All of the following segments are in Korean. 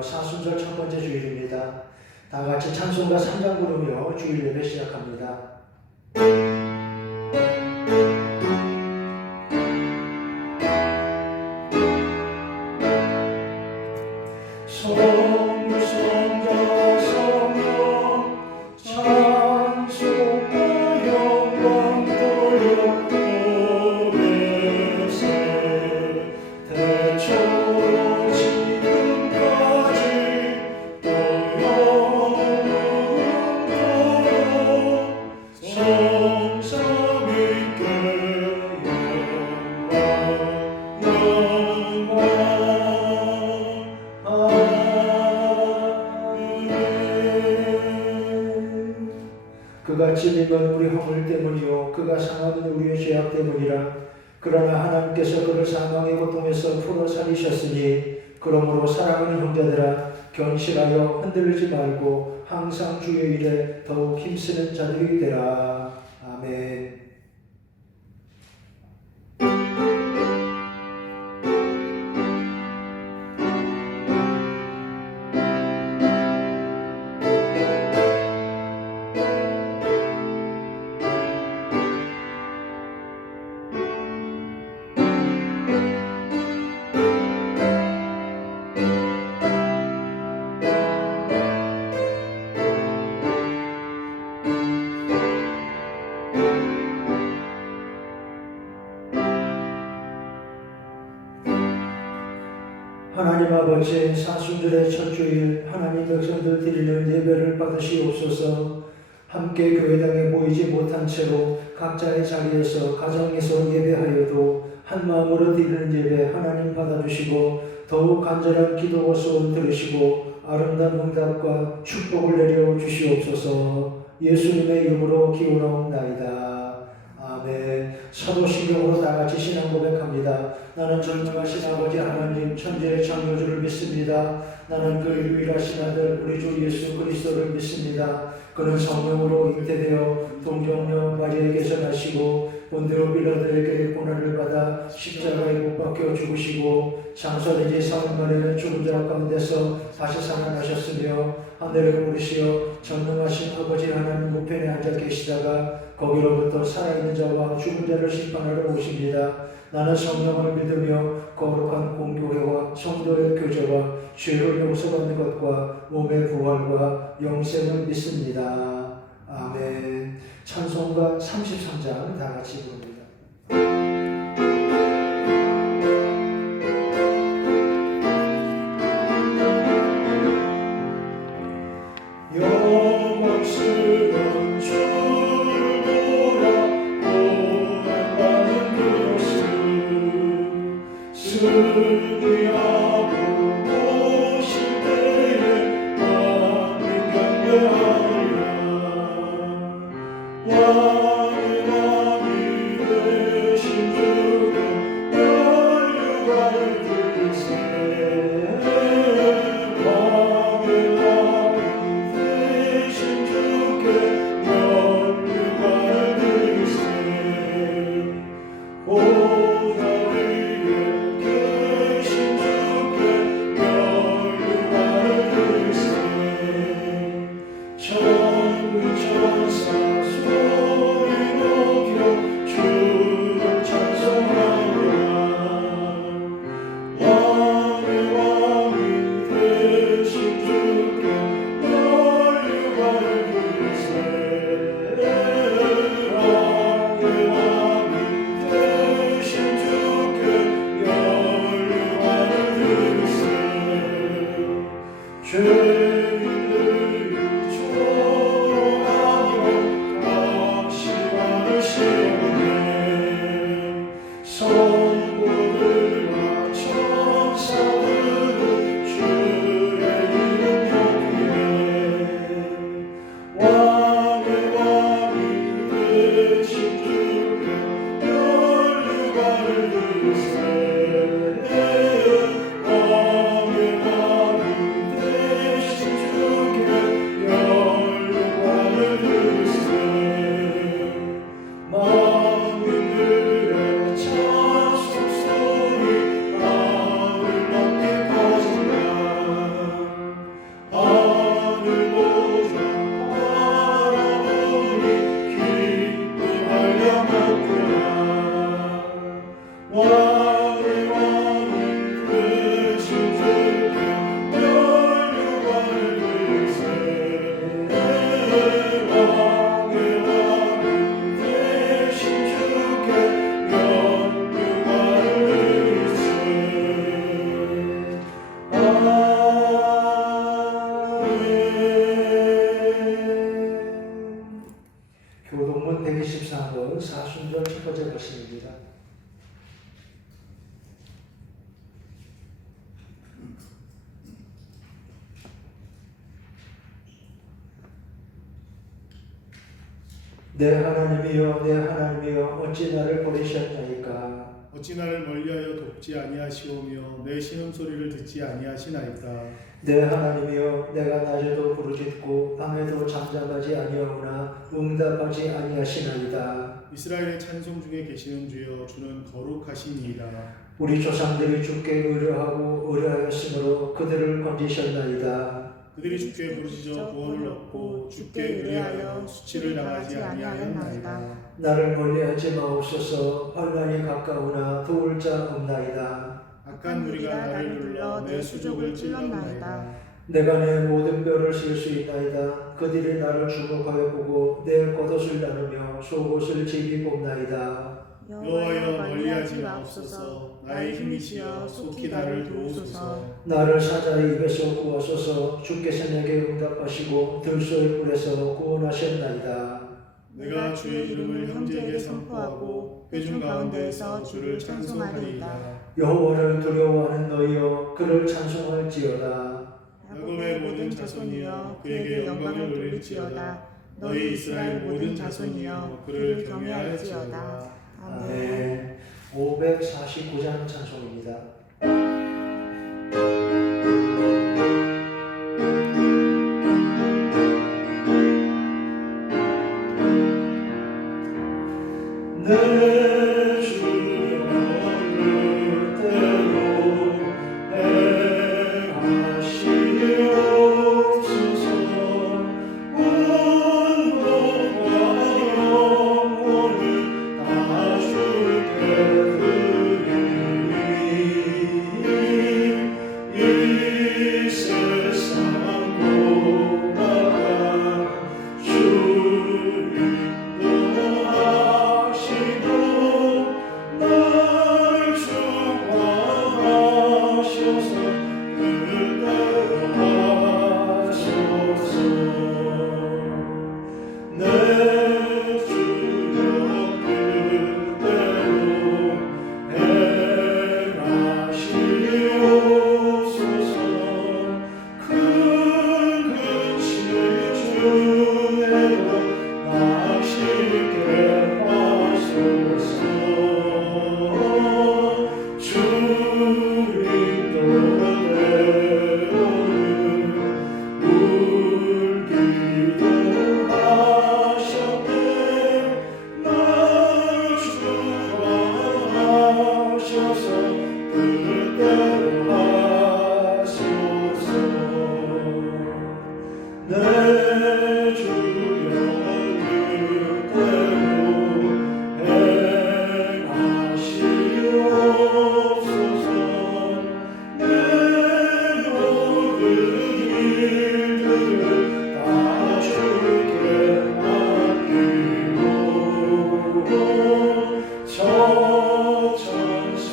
주일이며 사순절 첫 번째 주일입니다. 다 같이 찬송가 3장 부르며 주일 예배 시작합니다. 그가 찔림은 우리 허물 때문이요 그가 상함은 우리의 죄악 때문이라. 그러나 하나님께서 그를 사망의 고통에서 풀어 살리셨으니 그러므로 사랑하는 형제들아 견실하여 흔들리지 말고 항상 주의 일에 더욱 힘쓰는 자들이 되라. 아멘. 하나님 아버지, 사순절의 첫 주일 하나님 백성들 드리는 예배를 받으시옵소서. 함께 교회당에 모이지 못한 채로 각자의 자리에서 가정에서 예배하여도 한 마음으로 드리는 예배 하나님 받아주시고 더욱 간절한 기도와 소원 들으시고 아름다운 응답과 축복을 내려 주시옵소서. 예수님의 이름으로 기원하옵나이다. 아멘. 사도신경으로 다같이 신앙 고백합니다. 나는 전능하신 아버지 하나님 천지의 창조주를 믿습니다. 나는 그 유일하신 아들 우리 주 예수 그리스도를 믿습니다. 그는 성령으로 잉태되어 동정녀 마리아에게서 나시고 본디오 빌라도에게 고난을 받아 십자가에 못 박혀 죽으시고 장사되지 사흘 만에 죽은 자 가운데서 다시 살아나셨으며 하늘에 오르시어 전능하신 아버지 하나님 우편에 앉아 계시다가 거기로부터 살아있는 자와 죽은 자를 심판하러 오십니다. 나는 성령을 믿으며 거룩한 공교회와 성도의 교제와 죄를 용서받는 것과 몸의 부활과 영생을 믿습니다. 아멘. 찬송가 33장 다 같이 부릅니다. 영광스러운 주를 보라 고난받는 그것을 승리하고 오실 때에 만민 경배하리라. 왕의 왕이 되신 주께 혈육을 드리세. 왕의 왕이 되신 주께 혈육을 드리세. 보좌 위에 계신 주께 혈육을 드리세. 천군 천사 소리 높여 주를 찬송하리라. 왕의 왕이 되신 주께 혈육을 드리세. 왕의 왕이 되신 주께 혈육을 드리세. 죄인들이 조롱하며 각시반을 씌우네. 성도들과 천사들은 주의 이름 높이네. 왕의 왕이 되신 주께 혈육을 드리세. 왕의 왕이 되신 토제 말씀입니다. 내 하나님이여 내 하나님이여 어찌 나를 버리셨나이까. 어찌 나를 멀리하여 돕지 아니하시오며 내 신음소리를 듣지 아니하시나이까. 내 하나님이여 내가 낮에도 부르짖고 밤에도 잠잠하지 아니하오나 응답하지 아니하시나이다. 이스라엘의 찬송 중에 계시는 주여 주는 거룩하시니이다. 우리 조상들이 주께 의뢰하고 의뢰하였으므로 그들을 건지셨나이다. 그들이 주께 부르짖어 구원을 얻고 주께 의뢰하여 수치를 당하지 아니하였나이다. 나를 멀리하지 마옵소서. 환난이 가까우나 도울 자 없나이다. 악한 무리가 나를 눌러 내 수족을 찔렀나이다. 내가 내 모든 뼈를 쓸 수 있나이다. 그들이 나를 주목하여 보고 내 겉옷을 나누며 속옷을 집이 뽑나이다. 여호와여 멀리하지 마옵소서. 나의 힘이시여 속히 나를 도우소서. 나를 사자의 입에서 구하소서. 주께서 내게 응답하시고 들소의 뿔에서 구원하셨나이다. 내가 주의 이름을 형제에게 선포하고 회중 가운데에서 주를 찬송하리이다. 여호와를 두려워하는 너희여 그를 찬송할지어다. 야곱의 모든 자손이여 그에게 영광을 돌릴지어다. 너희 이스라엘 모든 자손이여 그를 경외할지어다. 아멘. 549장 찬송입니다. 내 주여 뜻대로 행하시옵소서. 운동과 영혼을 다 주께 드리니 이 세상 고마가 주님 도하시고 날 축복하셔서 그대로 하소서. 내 주여 뜻대로 행하시옵소서. 큰 근심 중에도 낚시게 하소서. 주님 뜻대로는 울기도 하셨네. 날 축복하셔서 그대로 하소서. 내 주여 뜻대로 행하시옵소서. 내 모든 일들을 다 주께 맡기고 저천상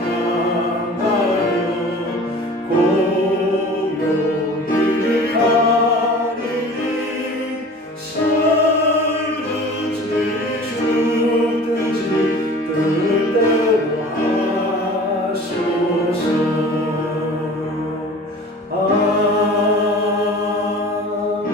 향하여 고요히 가리니 살든지 죽든지 뜻대로 하소서. 아멘.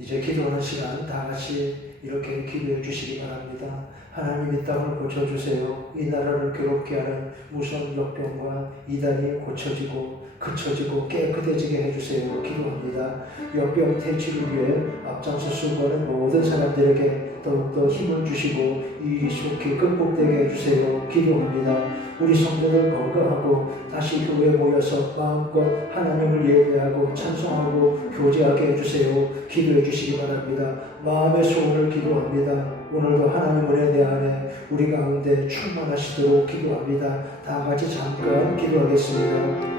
이제 기도하는 시간 다 같이 이렇게 기도해 주시기 바랍니다. 하나님 이 땅을 고쳐주세요. 이 나라를 괴롭게 하는 무서운 역병과 이단이 고쳐지고 그쳐지고 깨끗해지게 해주세요. 기도합니다. 역병 퇴치를 위해 앞장서 수고하는 모든 사람들에게 더욱더 힘을 주시고 이 속히 극복되게 해주세요. 기도합니다. 우리 성도들 건강하고 다시 교회에 모여서 마음껏 하나님을 예배하고 찬송하고 교제하게 해주세요. 기도해 주시기 바랍니다. 마음의 소원을 기도합니다. 오늘도 하나님 은혜 안에 우리 가운데 충만하시도록 기도합니다. 다 같이 잠깐 기도하겠습니다.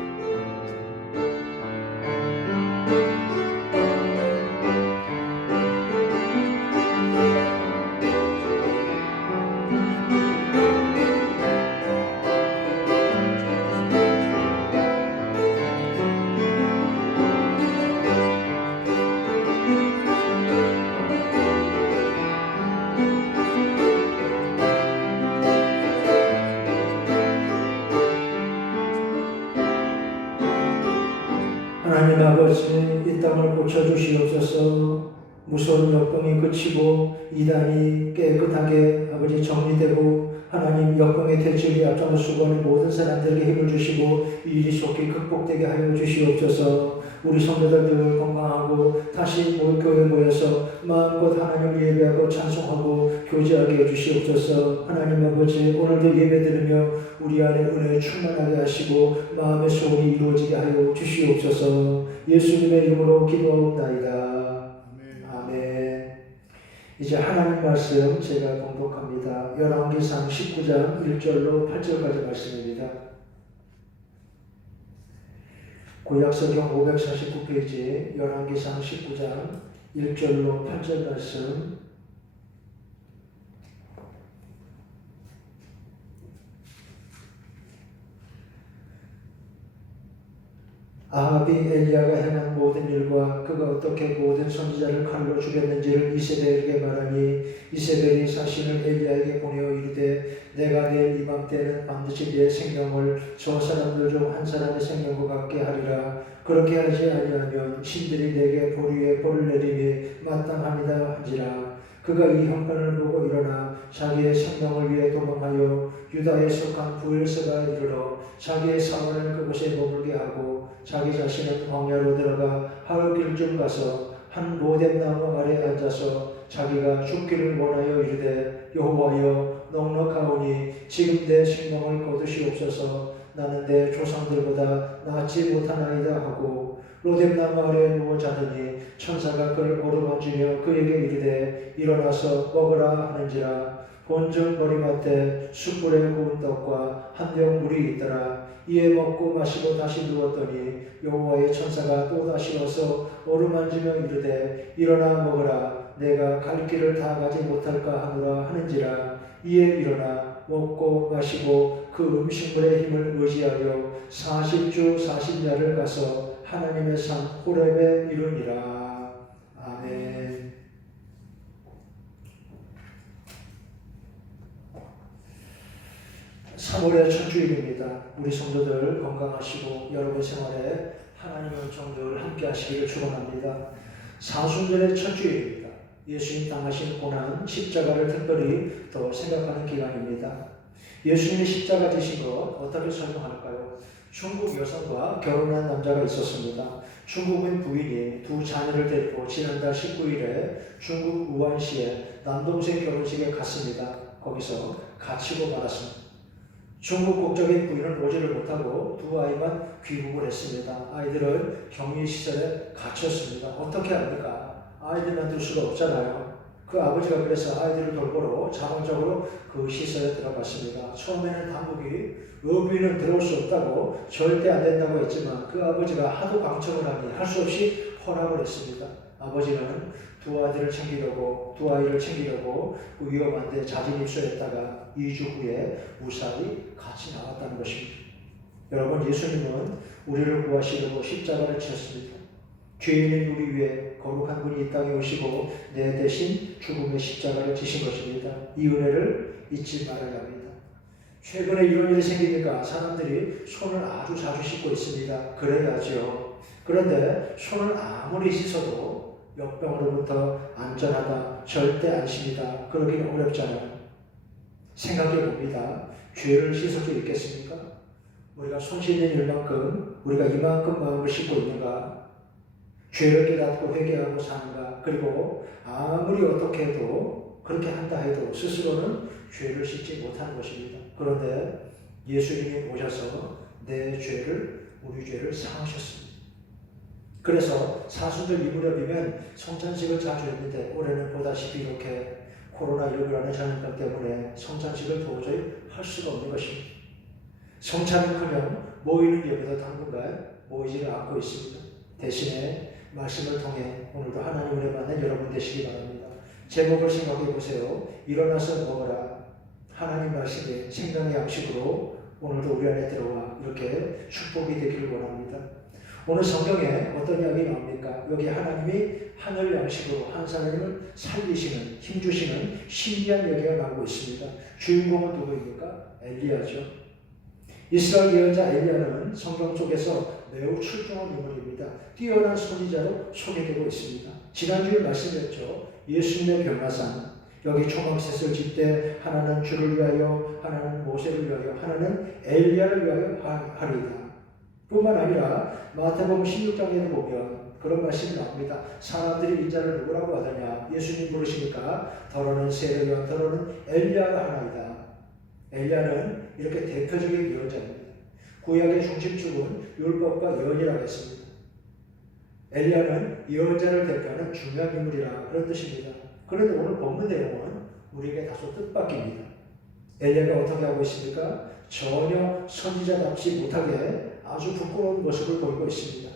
하나님 아버지, 이 땅을 고쳐주시옵소서. 무서운 역병이 그치고 이단이 깨끗하게 아버지 정리되고 하나님 역병의 대책이 앞장서 수고하는 모든 사람들에게 힘을 주시고 이 일이 속히 극복되게 하여 주시옵소서. 우리 성도들 건강하고 다시 교회에 모여서 마음껏 하나님을 예배하고 찬송하고 교제하게 해주시옵소서. 하나님 아버지, 오늘도 예배 드리며 우리 안에 은혜 충만하게 하시고 마음의 소원이 이루어지게 하여 주시옵소서. 예수님의 이름으로 기도하옵나이다. 아멘. 이제 하나님 말씀 제가 공독합니다. 열왕기상 19장 1절로 8절까지 말씀입니다. 구약성경 549페이지 열왕기상 19장 1절로 8절 말씀. 아합이 엘리야가 행한 모든 일과 그가 어떻게 모든 선지자를 칼로 죽였는지를 이세벨에게 말하니 이세벨이 사신을 엘리야에게 보내어 이르되 내가 내일 이맘때는 반드시 내 생명을 저 사람들 중 한 사람의 생명과 같게 하리라. 그렇게 하지 아니하면 신들이 내게 볼 위에 볼을 내리니 마땅합니다 한지라. 그가 이 형편을 보고 일어나 자기의 생명을 위해 도망하여 유다에 속한 부엘세바에 이르러 자기의 사원을 그곳에 머물게 하고 자기 자신은 광야로 들어가 하루길쯤 가서 한 로뎀나무 아래 앉아서 자기가 죽기를 원하여 이르되 여호와여 넉넉하오니 지금 내 생명을 거두시옵소서. 나는 내 조상들보다 낫지 못하나이다 하고 로뎀나무 아래에 누워 자더니 천사가 그를 어루만지며 그에게 이르되 일어나서 먹으라 하는지라. 본즉 머리맡에 숯불에 구운 떡과 한 병 물이 있더라. 이에 먹고 마시고 다시 누웠더니 여호와의 천사가 또다시 와서 어루만지며 이르되 일어나 먹으라. 내가 갈 길을 다 가지 못할까 하노라 하는지라. 이에 일어나 먹고 마시고 그 음식물의 힘을 의지하여 40주 40야를 가서 하나님의 산 호렙에 이르니라. 아멘. (3월의) 첫 주일입니다. 우리 성도들 건강하시고 여러분 생활에 하나님의 은총들 함께 하시기를 축원합니다. 사순절의 첫 주일입니다. 예수님 당하신 고난 십자가를 특별히 더 생각하는 기간입니다. 예수님이 십자가 지신 것 어떻게 설명할까요? 중국 여성과 결혼한 남자가 있었습니다. 중국인 부인이 두 자녀를 데리고 지난달 19일에 중국 우한시에 남동생 결혼식에 갔습니다. 거기서 갇히고 말았습니다. 중국 국적인 부인은 오지를 못하고 두 아이만 귀국을 했습니다. 아이들은 격리시설에 갇혔습니다. 어떻게 합니까? 아이들만 둘 수가 없잖아요. 그 아버지가 그래서 아이들을 돌보러 자발적으로 그 시설에 들어갔습니다. 처음에는 당국이 의부인은 들어올 수 없다고 절대 안 된다고 했지만 그 아버지가 하도 강청을 하니 할 수 없이 허락을 했습니다. 아버지는 두 아이를 챙기려고 그 위험한데 자진 입소했다가 2주 후에 무사히 같이 나왔다는 것입니다. 여러분, 예수님은 우리를 구하시려고 십자가를 지었습니다. 죄인인 우리 위에 거룩한 분이 이 땅에 오시고 내 대신 죽음의 십자가를 지신 것입니다. 이 은혜를 잊지 말아야 합니다. 최근에 이런 일이 생기니까 사람들이 손을 아주 자주 씻고 있습니다. 그래야죠. 그런데 손을 아무리 씻어도 역병으로부터 안전하다, 절대 안심이다, 그러기는 어렵잖아요. 생각해 봅니다. 죄를 씻을 수 있겠습니까? 우리가 손 씻는 일만큼 우리가 이만큼 마음을 씻고 있는가? 죄를 깨닫고 회개하고 사는가? 그리고 아무리 어떻게 해도 그렇게 한다 해도 스스로는 죄를 씻지 못하는 것입니다. 그런데 예수님이 오셔서 내 죄를, 우리 죄를 사하셨습니다. 그래서 사순절 이 무렵이면 성찬식을 자주 했는데 올해는 보다시피 이렇게 코로나19라는 전염병 때문에 성찬식을 도저히 할 수가 없는 것입니다. 성찬은커녕 모이는 예배도 당분간 모이지를 않고 있습니다. 대신에 말씀을 통해 오늘도 하나님 은혜 받는 여러분 되시기 바랍니다. 제목을 생각해 보세요. 일어나서 먹어라. 하나님 말씀이 생명의 양식으로 오늘도 우리 안에 들어와 이렇게 축복이 되기를 원합니다. 오늘 성경에 어떤 이야기 나옵니까? 여기 하나님이 하늘 양식으로 한 사람을 살리시는, 힘주시는 신비한 얘기가 나오고 있습니다. 주인공은 누구입니까? 엘리야죠. 이스라엘 예언자 엘리야는 성경 속에서 매우 출중한 인물입니다. 뛰어난 선지자로 소개되고 있습니다. 지난주에 말씀드렸죠. 예수님의 변화상, 여기 초막셋을 질 때 하나는 주를 위하여, 하나는 모세를 위하여, 하나는 엘리야를 위하여 하리이다. 뿐만 아니라 마태복음 16장에도 보면 그런 말씀이 나옵니다. 사람들이 인자를 누구라고 하더냐? 예수님 부르시니까 더러는 세례 요한, 더러는 엘리야가 하나이다. 엘리야는 이렇게 대표적인 예언자입니다. 구약의 중심축은 율법과 예언이라고 했습니다. 엘리야는 예언자를 대표하는 중요한 인물이라 그런 뜻입니다. 그런데 오늘 본문 내용은 우리에게 다소 뜻밖입니다. 엘리야가 어떻게 하고 있습니까? 전혀 선지자답지 못하게 아주 부끄러운 모습을 보이고 있습니다.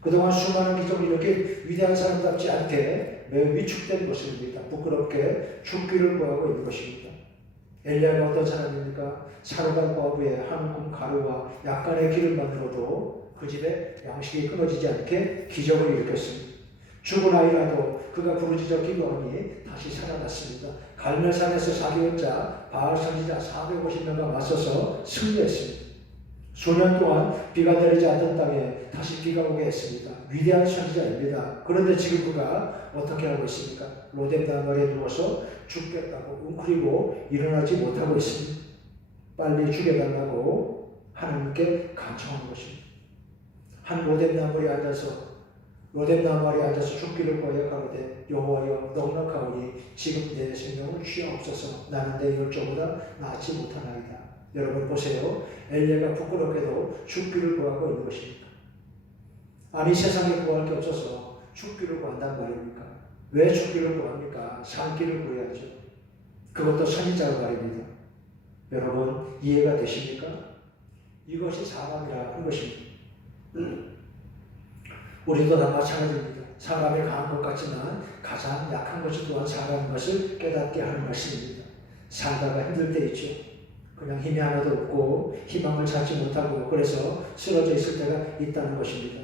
그동안 수많은 기적을 이렇게 위대한 사람답지 않게 매우 위축된 모습입니다. 부끄럽게 죽기를 구하고 있는 것입니다. 엘리야가 어떤 사람입니까? 사르밧 과부의 한 움큼 가루와 약간의 기름만으로도 그 집에 양식이 끊어지지 않게 기적을 일으켰습니다. 죽은 아이라도 그가 부르짖어 기도하니 다시 살아났습니다. 갈멜산에서 사기언자 바알 선지자 450명과 맞서서 승리했습니다. 수년 동안 비가 내리지 않던 땅에 다시 비가 오게 했습니다. 위대한 선지자입니다. 그런데 지금 그가 어떻게 하고 있습니까? 로뎀 나무에 누워서 죽겠다고 웅크리고 일어나지 못하고 있습니다. 빨리 죽여달라고 하나님께 간청하는 것입니다. 한 로뎀 나무에 앉아서 죽기를 구하여 가로되 여호와여 넉넉하오니 지금 내 생명을 취하옵소서. 나는 내 열조보다 낫지 못하나이다. 여러분 보세요. 엘리야가 부끄럽게도 죽기를 구하고 있는 것입니다. 아니 세상에 구할 게 없어서 죽기를 구한단 말입니까? 왜 죽기를 구합니까? 살기를 구해야죠. 그것도 선지자가 말입니다. 여러분 이해가 되십니까? 이것이 사람이라 한 것입니다. 우리도 다 마찬가지입니다. 사람이 강한 것 같지만 가장 약한 것이 또한 사람인 것을 깨닫게 하는 말씀입니다. 살다가 힘들 때 있죠. 그냥 힘이 하나도 없고 희망을 찾지 못하고 그래서 쓰러져 있을 때가 있다는 것입니다.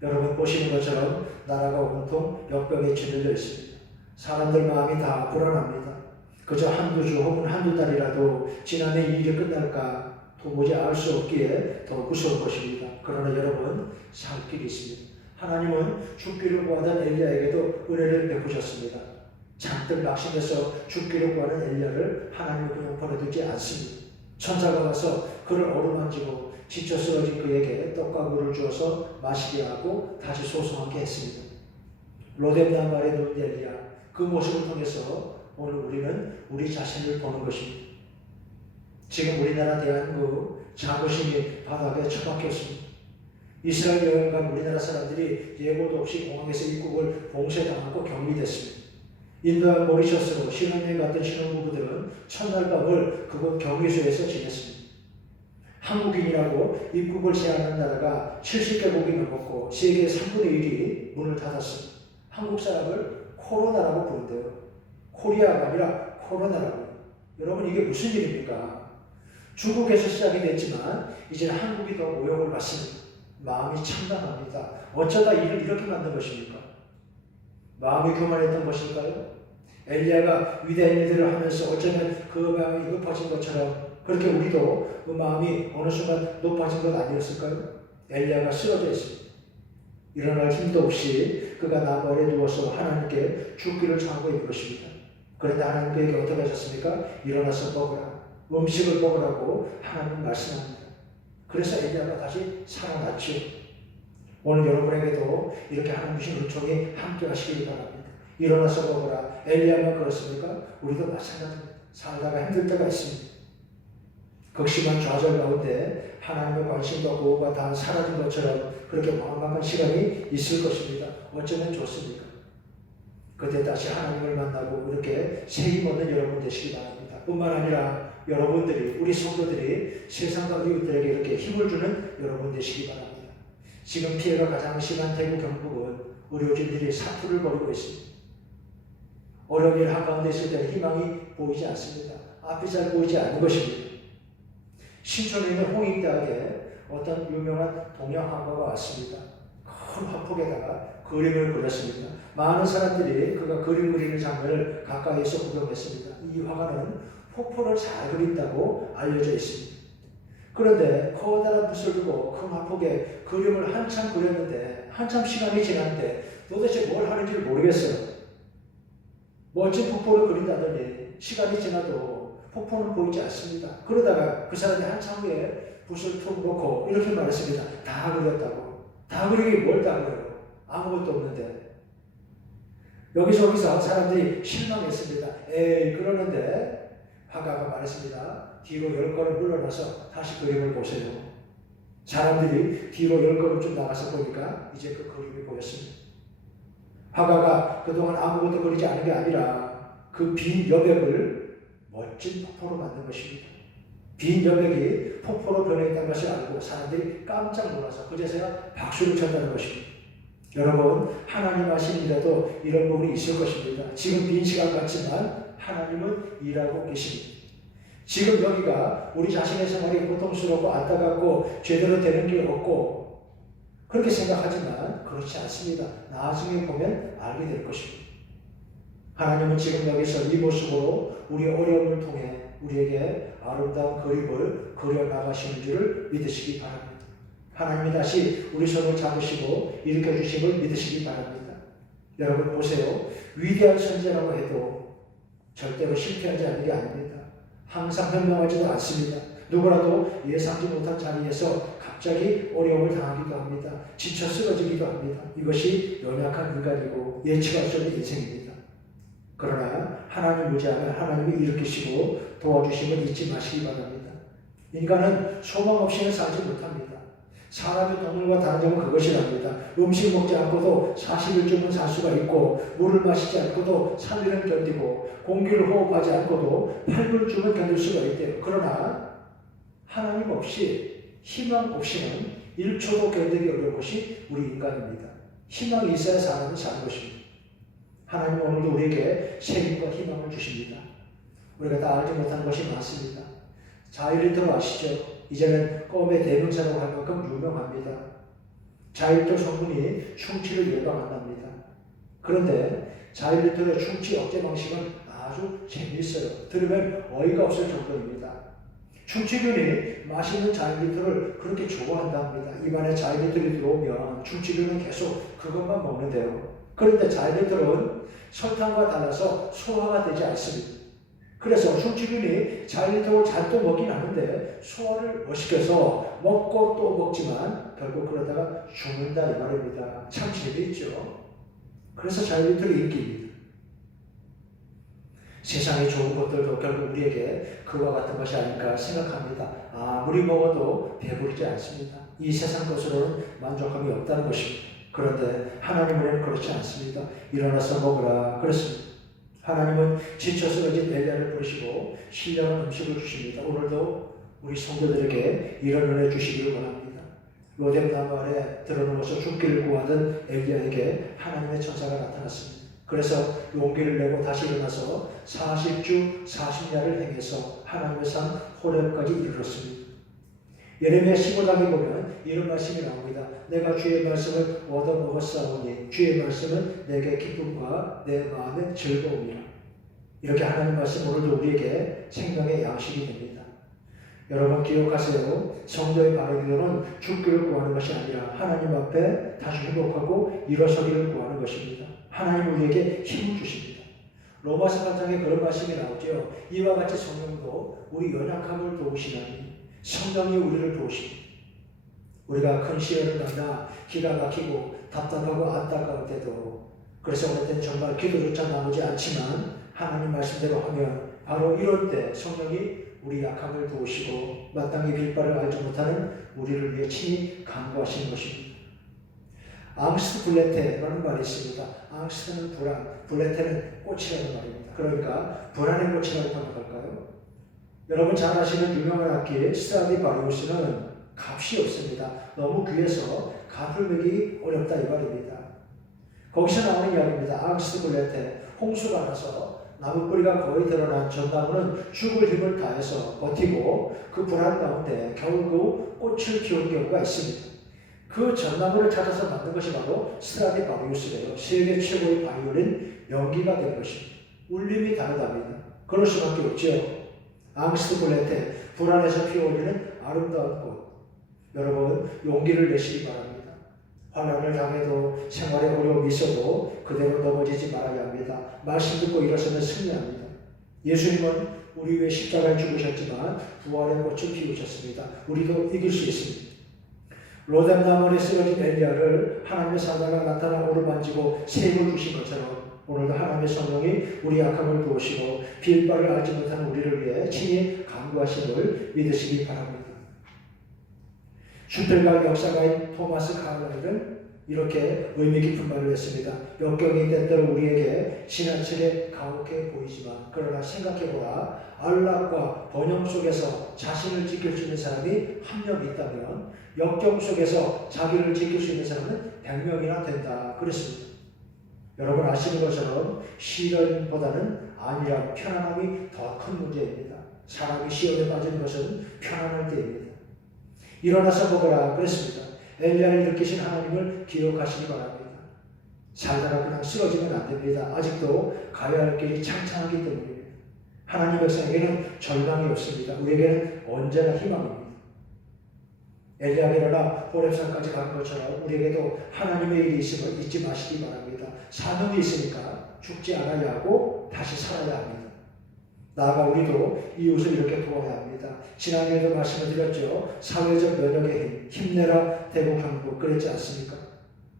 여러분 보시는 것처럼 나라가 온통 역병에 짓눌려 있습니다. 사람들 마음이 다 불안합니다. 그저 한두 주 혹은 한두 달이라도 지나면 이 일이 끝날까 도무지 알 수 없기에 더 무서운 것입니다. 그러나 여러분 살 길이 있습니다. 하나님은 죽기를 구하던 엘리야에게도 은혜를 베푸셨습니다. 잔뜩 낙심해서 죽기를 구하는 엘리야를 하나님은 그냥 버려두지 않습니다. 천사가 와서 그를 어루만지고 지쳐 쓰러진 그에게 떡과 물을 주어서 마시게 하고 다시 소송하게 했습니다. 로뎀 나무에 누운 엘리야, 그 모습을 통해서 오늘 우리는 우리 자신을 보는 것입니다. 지금 우리나라 대한민국 자부심이 바닥에 처박혔습니다. 이스라엘 여행 간 우리나라 사람들이 예고도 없이 공항에서 입국을 봉쇄당하고 격리됐습니다. 인도와 모리셔스로 신혼여행 갔던 신혼부부들은 첫날 밤을 그곳 격리소에서 지냈습니다. 한국인이라고 입국을 제한하는 나라가 70개국이 넘었고 세계 3분의 1이 문을 닫았습니다. 한국 사람을 코로나라고 부른대요. 코리아가 아니라 코로나라고요. 여러분 이게 무슨 일입니까? 중국에서 시작이 됐지만 이제 한국이 더 모욕을 받습니다. 마음이 참담합니다. 어쩌다 일을 이렇게 만든 것입니까? 마음이 교만했던 것일까요? 엘리야가 위대한 일들을 하면서 어쩌면 그 마음이 높아진 것처럼 그렇게 우리도 그 마음이 어느 순간 높아진 것 아니었을까요? 엘리야가 쓰러져 있습니다. 일어날 힘도 없이 그가 나무 아래 누워서 하나님께 죽기를 청하고 있는 것입니다. 그런데 하나님 그에게 어떻게 하셨습니까? 일어나서 먹으라. 음식을 먹으라고 하나님 말씀합니다. 그래서 엘리야가 다시 살아났죠. 오늘 여러분에게도 이렇게 하나님 주신 은총이 함께 하시길 바랍니다. 일어나서 먹으라. 엘리야만 그렇습니까? 우리도 마찬가지입니다. 살다가 힘들 때가 있습니다. 극심한 좌절 가운데 하나님의 관심과 보호가 다 사라진 것처럼 그렇게 막막한 시간이 있을 것입니다. 어쩌면 좋습니까? 그때 다시 하나님을 만나고 이렇게 세임 얻는 여러분 되시기 바랍니다. 뿐만 아니라 여러분들이, 우리 성도들이 세상과 이웃들에게 이렇게 힘을 주는 여러분 되시기 바랍니다. 지금 피해가 가장 심한 대구 경북은 의료진들이 사투를 벌이고 있습니다. 어려운 일 한가운데 있을 때는 희망이 보이지 않습니다. 앞이 잘 보이지 않는 것입니다. 신촌에 있는 홍익대학에 어떤 유명한 동양화가가 왔습니다. 큰 화폭에다가 그림을 그렸습니다. 많은 사람들이 그가 그림 그리는 장면을 가까이에서 구경했습니다. 이 화가는 폭포를 잘 그린다고 알려져 있습니다. 그런데 커다란 붓을 두고 큰 화폭에 그림을 한참 그렸는데 한참 시간이 지났는데 도대체 뭘 하는지를 모르겠어요. 멋진 폭포를 그린다더니 시간이 지나도 폭포는 보이지 않습니다. 그러다가 그 사람이 한참 후에 붓을 툭 놓고 이렇게 말했습니다. 다 그렸다고. 다 그리기 뭘 다 그려요. 아무것도 없는데. 여기저기서 사람들이 실망했습니다. 에이 그러는데 화가가 말했습니다. 뒤로 10걸음 물러나서 다시 그림을 보세요. 사람들이 뒤로 10걸음쯤 나가서 보니까 이제 그 그림이 보였습니다. 화가가 그동안 아무것도 그리지 않은 게 아니라 그 빈 여백을 멋진 폭포로 만든 것입니다. 빈 여백이 폭포로 변해있다는 것을 알고 사람들이 깜짝 놀라서 그제서야 박수를 쳤다는 것입니다. 여러분, 하나님 하시니라도 이런 부분이 있을 것입니다. 지금 빈 시간 같지만 하나님은 일하고 계십니다. 지금 여기가 우리 자신의 생활이 고통스럽고 안타깝고 제대로 되는 게 없고 그렇게 생각하지만 그렇지 않습니다. 나중에 보면 알게 될 것입니다. 하나님은 지금 여기서 이 모습으로 우리 어려움을 통해 우리에게 아름다운 그림을 그려나가시는 줄을 믿으시기 바랍니다. 하나님이 다시 우리 손을 잡으시고 일으켜주심을 믿으시기 바랍니다. 여러분 보세요. 위대한 선지자라고 해도 절대로 실패하지 않는 게 아닙니다. 항상 현명하지도 않습니다. 누구라도 예상치 못한 자리에서 갑자기 어려움을 당하기도 합니다. 지쳐 쓰러지기도 합니다. 이것이 연약한 인간이고 예측할 수 없는 인생입니다. 그러나 하나님 의지하면 하나님이 일으키시고 도와주심을 잊지 마시기 바랍니다. 인간은 소망 없이는 살지 못합니다. 사람이 동물과 다른 점은 그것이랍니다. 음식 먹지 않고도 40일쯤은 살 수가 있고 물을 마시지 않고도 3일은 견디고 공기를 호흡하지 않고도 8분쯤은 견딜 수가 있대요. 그러나 하나님 없이 희망 없이는 1초도 견디기 어려운 것이 우리 인간입니다. 희망이 있어야 사람은 사는 것입니다. 하나님 오늘도 우리에게 책임과 희망을 주십니다. 우리가 다 알지 못한 것이 많습니다. 자일리터로 아시죠? 이제는 껌의 대명사라고 할 만큼 유명합니다. 자일리터 성분이 충치를 예방한답니다. 그런데 자일리터의 충치 억제 방식은 아주 재미있어요. 들으면 어이가 없을 정도입니다. 충치균이 맛있는 자일리터를 그렇게 좋아한답니다. 입안에 자일리터가 들어오면 충치균은 계속 그것만 먹는데요. 그런데 자일리터는 설탕과 달라서 소화가 되지 않습니다. 그래서 충치균이 자일리터를 잔뜩 먹긴 하는데 소화를 못 시켜서 먹고 또 먹지만 결국 그러다가 죽는다 이 말입니다. 참 재미있죠. 그래서 자일리터의 인기입니다. 세상의 좋은 것들도 결국 우리에게 그와 같은 것이 아닐까 생각합니다. 아무리 먹어도 배부르지 않습니다. 이 세상 것으로는 만족함이 없다는 것입니다. 그런데 하나님은 그렇지 않습니다. 일어나서 먹으라 그랬습니다. 하나님은 지쳐 쓰러진 엘리야를 부르시고 신령한 음식을 주십니다. 오늘도 우리 성도들에게 이런 은혜 주시기를 원합니다. 로뎀나무 아래 드러누워서 죽기를 구하던 엘리야에게 하나님의 천사가 나타났습니다. 그래서 용기를 내고 다시 일어나서 40주 40야를 행해서 하나님의 산 호렙까지 이르렀습니다. 예레미야 15장에 보면 이런 말씀이 나옵니다. 내가 주의 말씀을 얻어먹었사오니 주의 말씀은 내게 기쁨과 내 마음의 즐거움이라. 이렇게 하나님 말씀 오늘도 우리에게 생명의 양식이 됩니다. 여러분 기억하세요. 성도의 바른 기도는 죽기를 구하는 것이 아니라 하나님 앞에 다시 회복하고 일어서기를 구하는 것입니다. 하나님 우리에게 힘을 주십니다. 로마서 8장에 그런 말씀이 나오죠. 이와 같이 성령도 우리 연약함을 도우시나니 성령이 우리를 도우십니다. 우리가 큰 시련을 만나 기가 막히고 답답하고 안타까울 때도 그래서 어느 때는 정말 기도조차 나오지 않지만 하나님 말씀대로 하면 바로 이럴 때 성령이 우리 약함을 도우시고 마땅히 빌바를 알지 못하는 우리를 위해 친히 간구하시는 것입니다. 앙스트 블레테라는 말이 있습니다. 앙스트는 불안, 블레테는 꽃이라는 말입니다. 그러니까 불안의 꽃이라고 번역할까요? 여러분 잘 아시는 유명한 악기 스트라디바리우스는 값이 없습니다. 너무 귀해서 값을 매기 어렵다 이 말입니다. 거기서 나오는 이야기입니다. 앙스트 블레테, 홍수가 나서 나무 뿌리가 거의 드러난 전나무는 죽을 힘을 다해서 버티고 그 불안 가운데 겨우겨우 꽃을 피운 경우가 있습니다. 그 전나무를 찾아서 만든 것이 바로 스트라디바리우스래요. 세계 최고의 바이올린 연기가 된 것입니다. 울림이 다르답니다. 그럴 수밖에 없죠. 앙스트 블레테, 불안에서 피어올리는 아름다운 곳. 여러분 용기를 내시기 바랍니다. 환난을 당해도 생활에 어려움이 있어도 그대로 넘어지지 말아야 합니다. 말씀 듣고 일어서면 승리합니다. 예수님은 우리 위해 십자가를 죽으셨지만 부활의 꽃을 피우셨습니다. 우리도 이길 수 있습니다. 로뎀나무에 쓰러진 엘리야를 하나님의 사자가 나타나 오르만지고 세임을 주신 것처럼 오늘도 하나님의 성령이 우리 약함을 도우시고 빌바를 알지 못하는 우리를 위해 친히 간구하심을 믿으시기 바랍니다. 슈펠각 역사가인 토마스 카를라일은 이렇게 의미 깊은 말을 했습니다. 역경이 때때로 우리에게 지나치게 가혹해 보이지만 그러나 생각해보라. 안락과 번영 속에서 자신을 지킬 수 있는 사람이 한 명 있다면 역경 속에서 자기를 지킬 수 있는 사람은 100명이나 된다 그랬습니다. 여러분 아시는 것처럼 시련보다는 안일함, 편안함이 더 큰 문제입니다. 사람이 시험에 빠지는 것은 편안할 때입니다. 일어나서 먹으라 그랬습니다. 엘리야를 일으키신 하나님을 기억하시기 바랍니다. 살다가 그냥 쓰러지면 안 됩니다. 아직도 가야 할 길이 창창하기 때문입니다. 하나님 백성에게는 절망이 없습니다. 우리에게는 언제나 희망입니다. 엘리야가 일어나 호렙산까지 간 것처럼 우리에게도 하나님의 일이 있음을 잊지 마시기 바랍니다. 사명이 있으니까 죽지 않아야 하고 다시 살아야 합니다. 나아가 우리도 이웃을 이렇게 도와야 합니다. 지난해에도 말씀을 드렸죠. 사회적 면역의 힘, 힘내라 대국 경북 그랬지 않습니까?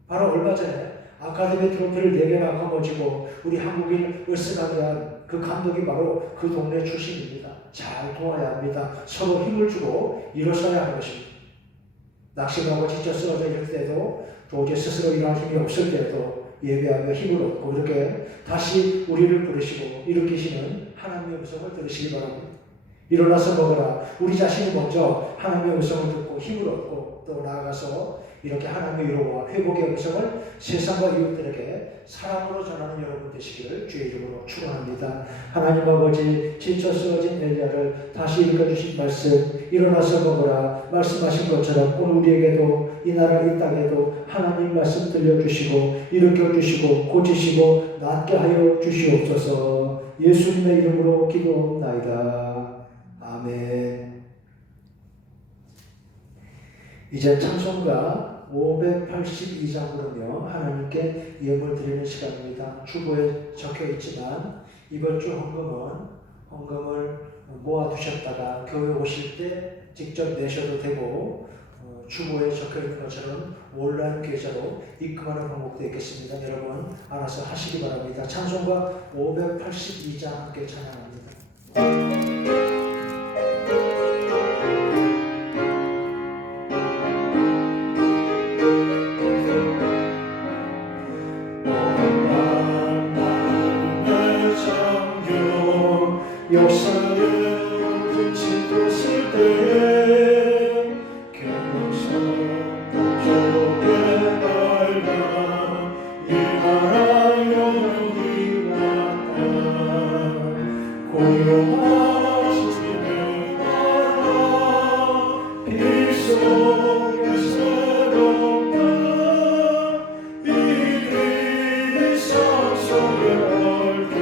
바로 얼마 전에 아카데미 트로피를 4개나 거머쥐고 우리 한국인 으스가드한 그 감독이 바로 그 동네 출신입니다. 잘 도와야 합니다. 서로 힘을 주고 일어서야 하는 것입니다. 낙심하고 지쳐 쓰러져 있을 때도 도저히 스스로 일어날 힘이 없을 때도 예배하며 힘을 얻고 이렇게 다시 우리를 부르시고 일으키시는 하나님의 음성을 들으시기 바랍니다. 일어나서 먹으라. 우리 자신이 먼저 하나님의 음성을 듣고 힘을 얻고 또 나아가서 이렇게 하나님의 위로와 회복의 음성을 세상과 이웃들에게 사랑으로 전하는 여러분 되시기를 주의 이름으로 축원합니다. 하나님 아버지 지쳐 쓰러진 엘리야를 다시 읽어주신 말씀 일어나서 먹으라 말씀하신 것처럼 오늘 우리에게도 이 나라 이 땅에도 하나님 말씀 들려주시고 일으켜주시고 고치시고 낫게 하여 주시옵소서. 예수님의 이름으로 기도합나이다. 아멘. 이제 찬송가 582장으로며 하나님께 예물 드리는 시간입니다. 주보에 적혀 있지만 이번 주 헌금을 모아두셨다가 교회 오실 때 직접 내셔도 되고 주보에 적혀 있는 것처럼 온라인 계좌로 입금하는 방법도 있겠습니다. 여러분 알아서 하시기 바랍니다. 찬송가 582장 함께 찬양합니다. 역사를 그친 곳을 때에 개명서 벽에 달라 이 나라 영원히 왔다 고요한 집에 나라 빛 속에 새롭다 이 길상 속에 얽혀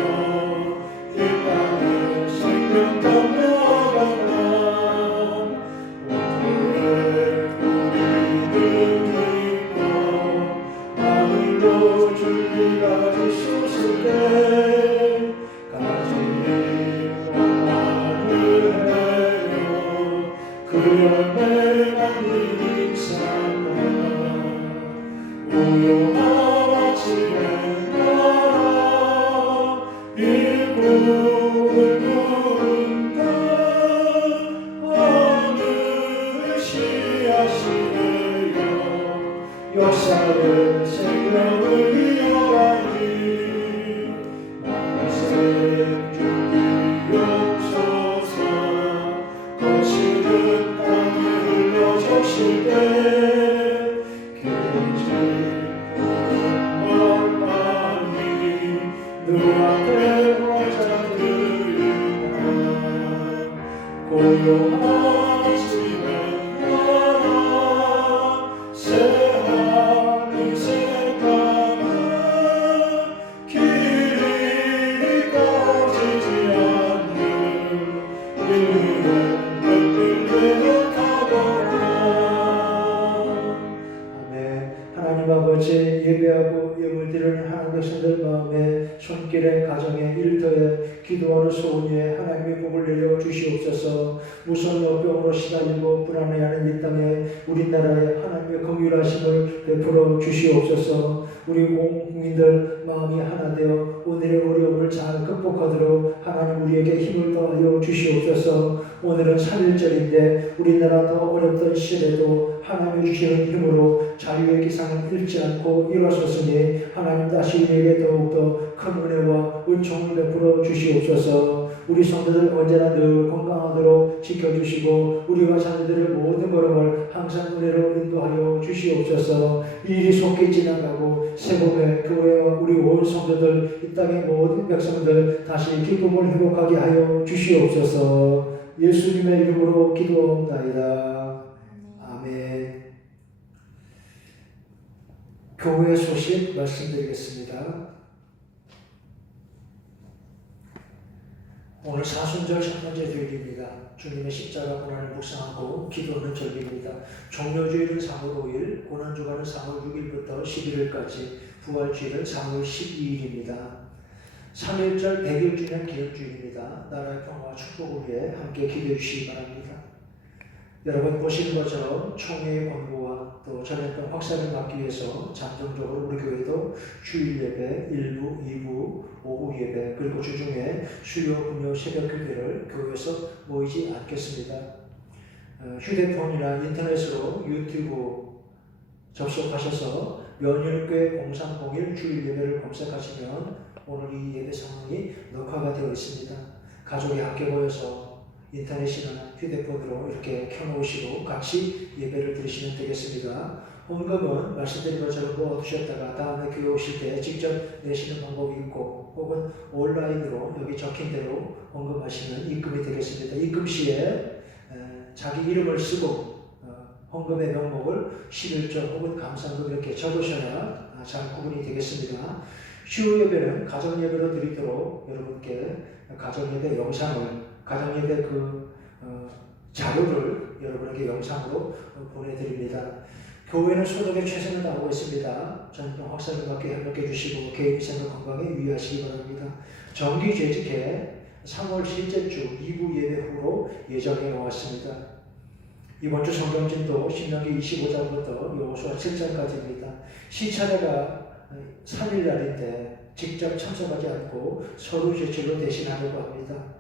이 땅에 생명 건너간다 오늘의 우리들 기뻐 하늘로 줄기가 지솟을 때 가지의 원만을 내려 그 열매가 인산다 우요한 집에 나라 이 꿈을 꾸는다 어느 씨앗이래요 역사의 생명을 이어가니 만세 주기 용서사 거칠은 땅에 흘러 적실 때 길지 푸른 멀방이 눈앞에 고요한 집에 나라 새하늘 새까만 어제 예배하고 예물 드리는 하나님 백성들 마음에 손길에 가정에 일터에 기도하는 소원 위에 하나님의 복을 내려 주시옵소서. 무서운 역병으로 시달리고 불안해하는 이 땅에 우리나라에 하나님의 긍휼하심을 베풀어 주시옵소서. 우리 온 국민들 마음이 하나 되어 오늘의 어려움을 잘 극복하도록 하나님 우리에게 힘을 더하여 주시옵소서. 오늘은 3.1절인데 우리나라 더 어렵던 시절에도 하나님이 주시는 힘으로 자유의 기상을 잃지 않고 일어섰으니 하나님 다시 우리에게 더욱더 큰 은혜와 은총을 베풀어 주시옵소서. 우리 성도들 언제나 늘 건강하도록 지켜주시고 우리와 자녀들의 모든 걸음을 항상 은혜로 인도하여 주시옵소서. 이 일이 속히 지나가고 새봄에 교회와 우리 온 성도들 이 땅의 모든 백성들 다시 기쁨을 회복하게 하여 주시옵소서. 예수님의 이름으로 기도합나이다. 아멘. 교회 소식 말씀드리겠습니다. 오늘 사순절 첫 번째 주일입니다. 주님의 십자가 고난을 묵상하고 기도하는 절기입니다. 종료주일은 3월 5일, 고난주간은 3월 6일부터 11일까지, 부활주일은 3월 12일입니다. 3.1절 100일주년 기념주일입니다. 나라의 평화와 축복을 위해 함께 기도해 주시기 바랍니다. 여러분 보시는 것처럼 총회의 권고와 또 전염병 확산을 막기 위해서 잠정적으로 우리 교회도 주일 예배 1부, 2부, 오후 예배 그리고 주중에 수요, 금요, 새벽 교회를 교회에서 모이지 않겠습니다. 휴대폰이나 인터넷으로 유튜브 접속하셔서 연일교회 0301 주일 예배를 검색하시면 오늘 이 예배 상황이 녹화가 되어 있습니다. 가족이 함께 모여서 인터넷이나 휴대폰으로 이렇게 켜놓으시고 같이 예배를 드리시면 되겠습니다. 헌금은 말씀드린 것처럼 모아두셨다가 다음에 교회 오실 때 직접 내시는 방법이 있고 혹은 온라인으로 여기 적힌 대로 헌금하시면 입금이 되겠습니다. 입금 시에 자기 이름을 쓰고 헌금의 명목을 11조 혹은 감사금 이렇게 적으셔야 잘 구분이 되겠습니다. 수요 예배는 가정 예배로 드리도록 여러분께 가정 예배 영상을 가정예배 자료를 여러분에게 영상으로 보내드립니다. 교회는 소득에 최선을 다하고 있습니다. 전병 확산을 막게 협력해 주시고 개인 생활 건강에 유의하시기 바랍니다. 정기 재직회 3월 실제 주 2부 예배 후로 예정해 놓았습니다. 이번 주 성경진도 신명기 25장부터 여호수아 7장까지입니다. 시차례가 3일날인데 직접 참석하지 않고 서류 제출로 대신하려고 합니다.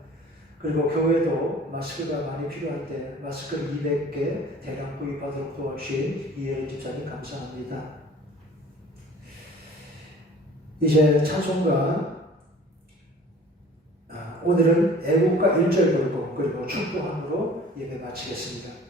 그리고 교회도 마스크가 많이 필요할 때 마스크를 200개 대량 구입하도록 도와주신 이혜리 집사님 감사합니다. 이제 찬송가 오늘은 애국가 1절 부르고 그리고 축복함으로 예배 마치겠습니다.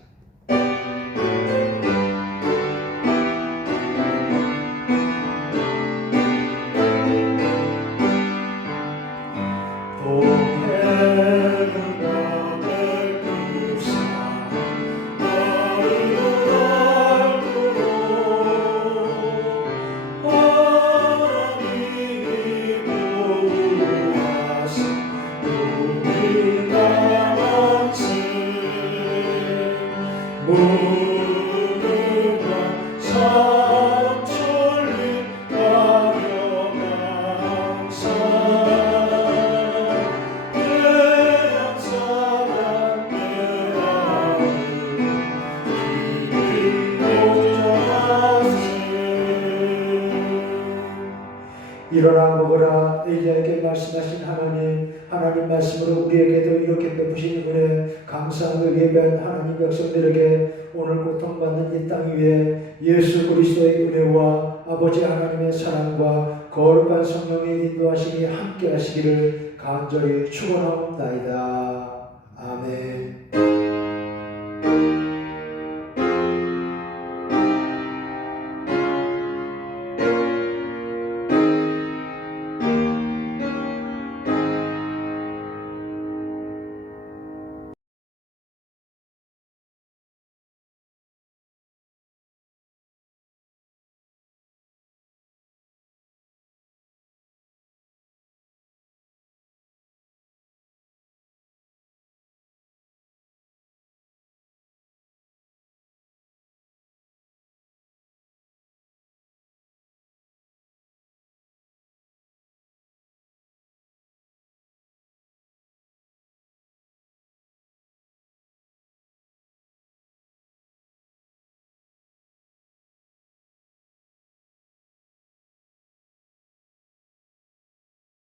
일어나 먹으라. 엘리야에게 말씀하신 하나님 말씀으로 우리에게도 이렇게 베푸신 은혜 감사하며 예배한 하나님 백성들에게 오늘 고통받는 이 땅 위에 예수 그리스도의 은혜와 아버지 하나님의 사랑과 거룩한 성령의 인도하심이 함께 하시기를 간절히 축원하옵나이다. 아멘.